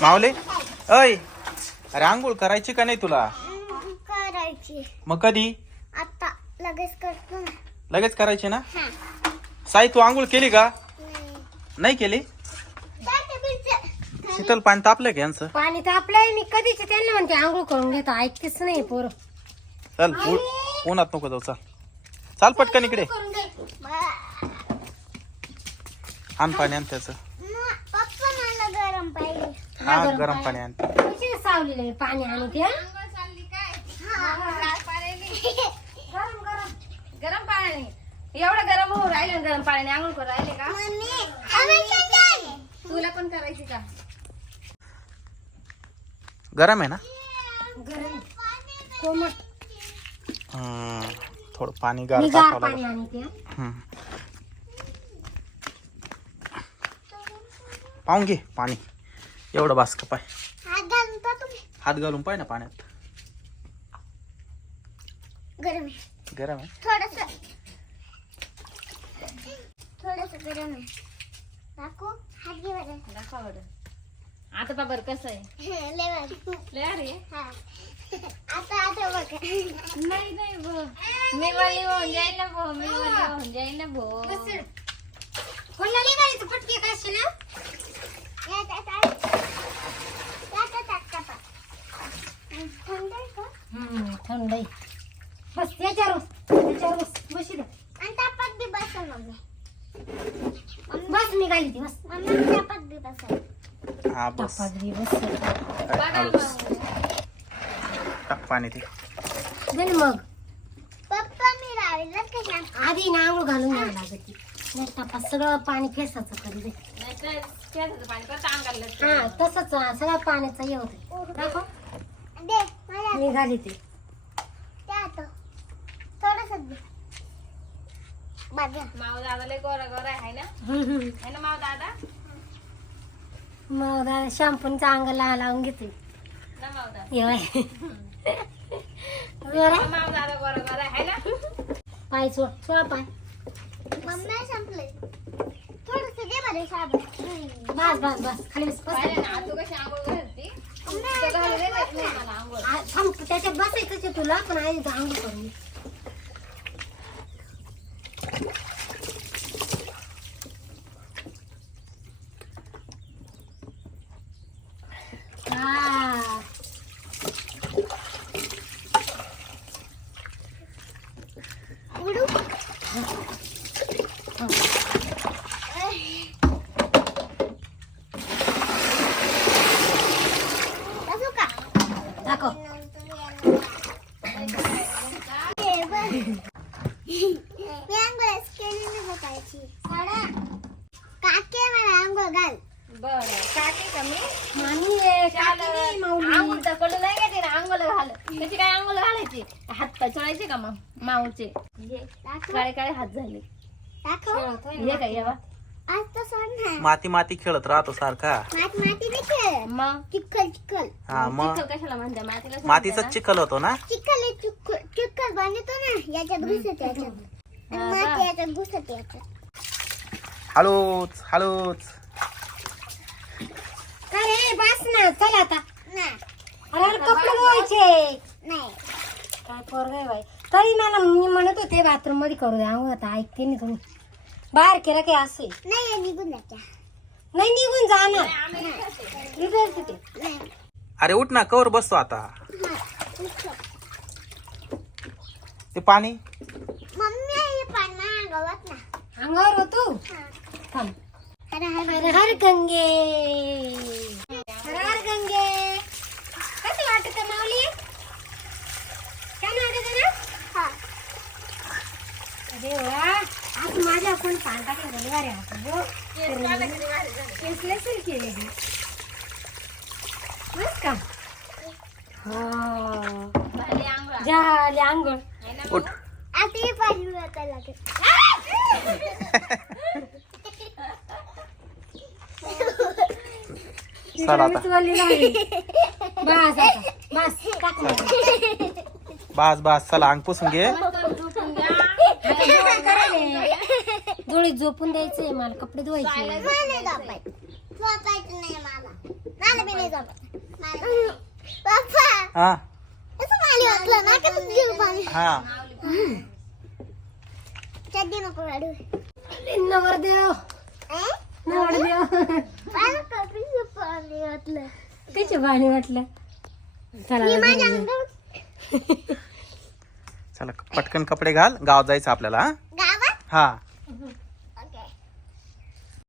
मावले अय अरे आंघोळ करायची का नाही तुला? करायची. मग कधी? आता लगेच करतो ना. लगेच करायची ना? हा. साई तू आंघोळ केली का? नाही. नाही केली? जाते बिलचं. शीतल पाणी तापलं का यांचं? पाणी तापलंय मी कधीच त्यांना म्हणते आंघोळ करून घेतो ऐकतेच नाही पोर. चल उ- उन्हात नको जाऊ चाल. चाल पटकन इकडे. बा- आण पाणी आण त्याचं म- पप्पा मला गरम पाहिजे हा गरम पाणी? आण सावलेलं पाणी आणि ते? गरम गरम गरम. पाण्याने. एवढं गरम होऊ राहिले ना गरम पाण्याने. आंघोळ करू राहिले का. तुला पण करायची का? गरम आहे ना? गरम. कोमट. थोडं पाणी गार मी गार टाकावं पाणी लागेल. आणि ते. हम्म. पाहून घे पाणी. एवढं बास का पाय. हात घालून तुम्ही. हात घालून पाय ना पाण्यात. गरम आहे. गरम आहे? थोडस. थोडस गरम आहे. काकू हात घे बरं. दाखवा बरं. आता पा बरं कसं आहे. लय भारी. लय अरे हा. आता आता बघा. नाही नाही भो. मी वाली होऊन जाईल ना भो मी वाली होऊन जाईल ना भो. कोणाला पटके काय ना? यात यात. थंड आहे का? हम्म, थंड आहे. बस याच्यावर बस. याच्यावर बस बशी दे. आणि तापात बी बसल मम्मी बस मी घाली ती बस मम्मी तापात बी बसल हा बस टपातरी बस काय हळूच. टाक पाणी ते दे ना मग पप्पा मी राहिलं आधी ना आंघोळ घालून घ्यावं लागत नाही टपात सगळं पाणी फेसायचं करू दे हा तसंच सगळं पाण्याचं हे होतं. दाखव. दे मला मी घाली ते माव दादा लय गोरा गोरा आहे ना? आहे ना माव दादा मग दादा शॅम्पूनचा अंगाला लावून घेते ना माव दादा माव दादा गोरा गोरा आहे ना? पाय सोड. सोडा पाय. मम्मी संपले थोडस दे बरं साबण बस बस बस. खाली बस बस. थांब त्याच्यात बसायचंच आहे तुला पण इथं आंघोळ करून घे. हा. उडू बसू का दाखव हे बघ. मी आंघोळ केली नाही बघायची काके मला आंघोळ घाल बरं. काकी का मी? मामी आहे, काकी नाही, माऊली. आंघोळ तर कडून नाही घेते ना आंघोळ घाल त्याची काय आंघोळ घालायची? हात पाय चोळायचे का मग? माऊचे. दाखव. काळे काळे हात झाले. दाखव. हे काय येवा आज तर सोड ना माती माती खेळत राहतो सारखा. मात माती नाही खेळ मग? चिखल चिखल. हा मग? चिखल कशाला म्हणते मातीला मातीचा चिखल होतो ना? चिखल आहे, चिखल. चिखल बनवतो ना याच्यात घुसत याच्यात. आणि माती याच्यात घुसत याच्यात. हळूच हळूच. काय रे बस ना चल आता. नाही अरे अरे कपडे धुवायचे नाही. काय पोरग आहे बाई. तरी मला मी म्हणत होते बाथरूममध्ये करू द्या. आंघोळ आता ऐकते नाही तुम्ही. बाहेर केलं काय असे. नाही हे निघून जात्या नाही निघून जाणार रिपेअर तिथे. नाही. अरे उठ ना कवर बसतो आता. हा. ते पाणी मम्मी हे पाणी गवत ना अंगावर होतो हा. थांब अरे अरे हर हर गंगे हर हर गंगे कसं वाटत माऊली छान वाटत ना हा. अरे वा आज माझ्या पण पांढरा रविवार आहे आता हो. केस लय सिल्की आहे ही. मस्त का हा झाली आंघोळ झाले आंघोळ आहे ना उठ. चल आता. बस आता बस. चला अंग पुसून घे. डोळे झोपून द्यायचे मला कपडे धुवायचे. हा. हा. नवरदेव? नवरदेव. पाणी वाटलं त्याचे पाणी वाटलं. चला पटकन कपडे घाल. गावात जायचं आपल्याला हा? हा.